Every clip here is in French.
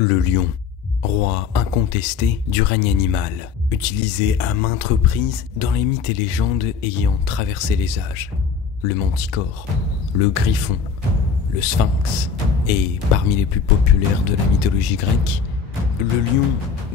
Le lion, roi incontesté du règne animal, utilisé à maintes reprises dans les mythes et légendes ayant traversé les âges. Le manticore, le griffon, le sphinx, et parmi les plus populaires de la mythologie grecque, le lion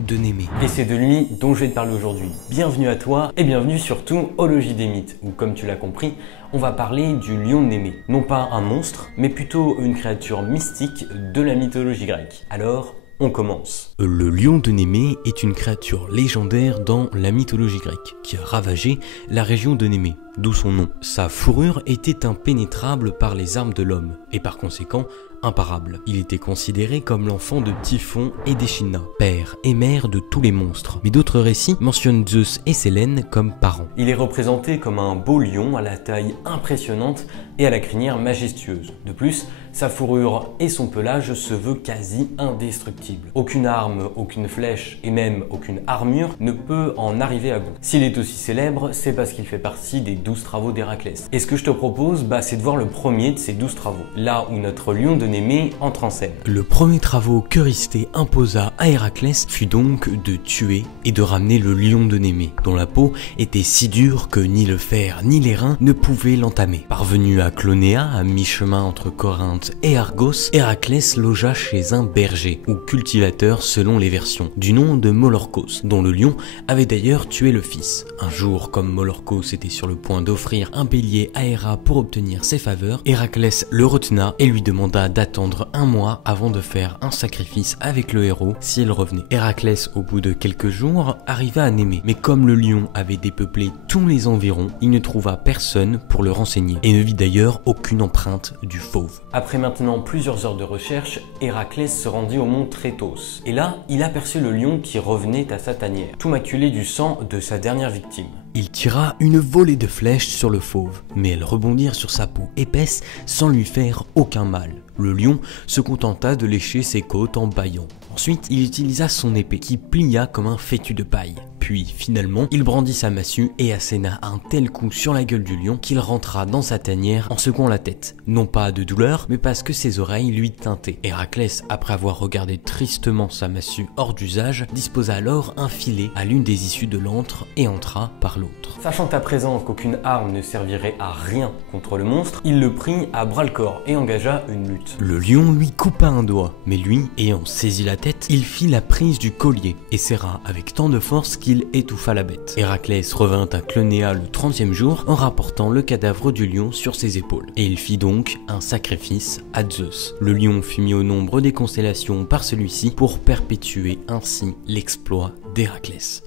de Némée. Et c'est de lui dont je vais te parler aujourd'hui. Bienvenue à toi et bienvenue surtout au Logis des mythes, où comme tu l'as compris, on va parler du lion de Némée. Non pas un monstre, mais plutôt une créature mystique de la mythologie grecque. Alors, on commence. Le lion de Némée est une créature légendaire dans la mythologie grecque, qui a ravagé la région de Némée, d'où son nom. Sa fourrure était impénétrable par les armes de l'homme, et par conséquent, imparable. Il était considéré comme l'enfant de Typhon et d'Échidna, père et mère de tous les monstres. Mais d'autres récits mentionnent Zeus et Sélène comme parents. Il est représenté comme un beau lion à la taille impressionnante et à la crinière majestueuse. De plus, sa fourrure et son pelage se veulent quasi indestructibles. Aucune arme, aucune flèche et même aucune armure ne peut en arriver à bout. S'il est aussi célèbre, c'est parce qu'il fait partie des 12 travaux d'Héraclès. Et ce que je te propose, c'est de voir le premier de ces 12 travaux, là où notre lion de Némée entre en scène. Le premier travaux qu'Eurysthée imposa à Héraclès fut donc de tuer et de ramener le lion de Némée, dont la peau était si dure que ni le fer ni les reins ne pouvaient l'entamer. Parvenu à Clonéa, à mi-chemin entre Corinthe et Argos, Héraclès logea chez un berger, ou cultivateur selon les versions, du nom de Molorchos, dont le lion avait d'ailleurs tué le fils. Un jour, comme Molorchos était sur le point d'offrir un bélier à Héra pour obtenir ses faveurs, Héraclès le retena et lui demanda d'attendre un mois avant de faire un sacrifice avec le héros s'il revenait. Héraclès, au bout de quelques jours, arriva à Némée, mais comme le lion avait dépeuplé tous les environs, il ne trouva personne pour le renseigner, et ne vit d'ailleurs aucune empreinte du fauve. Après maintenant plusieurs heures de recherche, Héraclès se rendit au mont Trétos, et là, il aperçut le lion qui revenait à sa tanière, tout maculé du sang de sa dernière victime. Il tira une volée de flèches sur le fauve, mais elles rebondirent sur sa peau épaisse sans lui faire aucun mal. Le lion se contenta de lécher ses côtes en bâillant. Ensuite, il utilisa son épée qui plia comme un fétu de paille. Puis, finalement, il brandit sa massue et asséna un tel coup sur la gueule du lion qu'il rentra dans sa tanière en secouant la tête. Non pas de douleur, mais parce que ses oreilles lui tintaient. Héraclès, après avoir regardé tristement sa massue hors d'usage, disposa alors un filet à l'une des issues de l'antre et entra par l'autre. Sachant à présent qu'aucune arme ne servirait à rien contre le monstre, il le prit à bras-le-corps et engagea une lutte. Le lion lui coupa un doigt, mais lui, ayant saisi la tête, il fit la prise du collier et serra avec tant de force qu'il étouffa la bête. Héraclès revint à Clonéa le 30e jour en rapportant le cadavre du lion sur ses épaules. Et il fit donc un sacrifice à Zeus. Le lion fut mis au nombre des constellations par celui-ci pour perpétuer ainsi l'exploit d'Héraclès.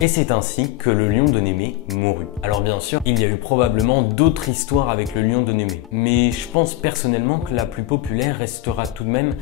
Et c'est ainsi que le lion de Némée mourut. Alors bien sûr, il y a eu probablement d'autres histoires avec le lion de Némée, mais je pense personnellement que la plus populaire restera tout de même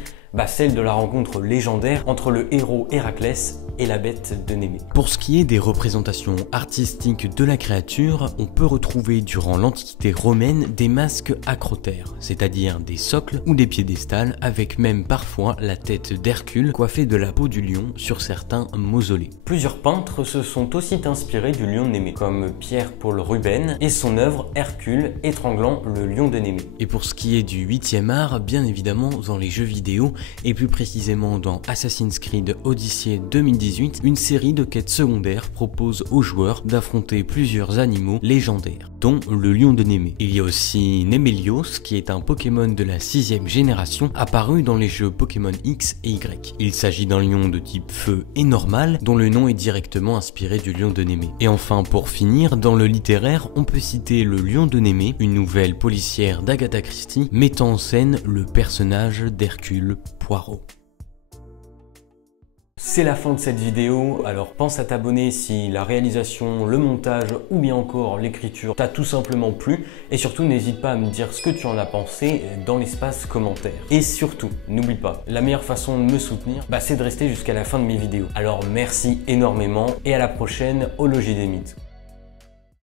celle de la rencontre légendaire entre le héros Héraclès et la bête de Némée. Pour ce qui est des représentations artistiques de la créature, on peut retrouver durant l'Antiquité romaine des masques acrotères, c'est-à-dire des socles ou des piédestals avec même parfois la tête d'Hercule coiffée de la peau du lion sur certains mausolées. Plusieurs peintres se sont aussi inspirés du lion de Némée, comme Pierre-Paul Rubens et son œuvre Hercule étranglant le lion de Némée. Et pour ce qui est du 8e art, bien évidemment dans les jeux vidéo, et plus précisément dans Assassin's Creed Odyssey 2018, une série de quêtes secondaires propose aux joueurs d'affronter plusieurs animaux légendaires, dont le lion de Némée. Il y a aussi Némélios, qui est un Pokémon de la 6e génération, apparu dans les jeux Pokémon X et Y. Il s'agit d'un lion de type feu et normal, dont le nom est directement inspiré du lion de Némée. Et enfin, pour finir, dans le littéraire, on peut citer le lion de Némée, une nouvelle policière d'Agatha Christie, mettant en scène le personnage d'Hercule Poirot. C'est la fin de cette vidéo, alors pense à t'abonner si la réalisation, le montage ou bien encore l'écriture t'a tout simplement plu, et surtout n'hésite pas à me dire ce que tu en as pensé dans l'espace commentaire. Et surtout, n'oublie pas, la meilleure façon de me soutenir, c'est de rester jusqu'à la fin de mes vidéos. Alors merci énormément et à la prochaine au Logis des mythes.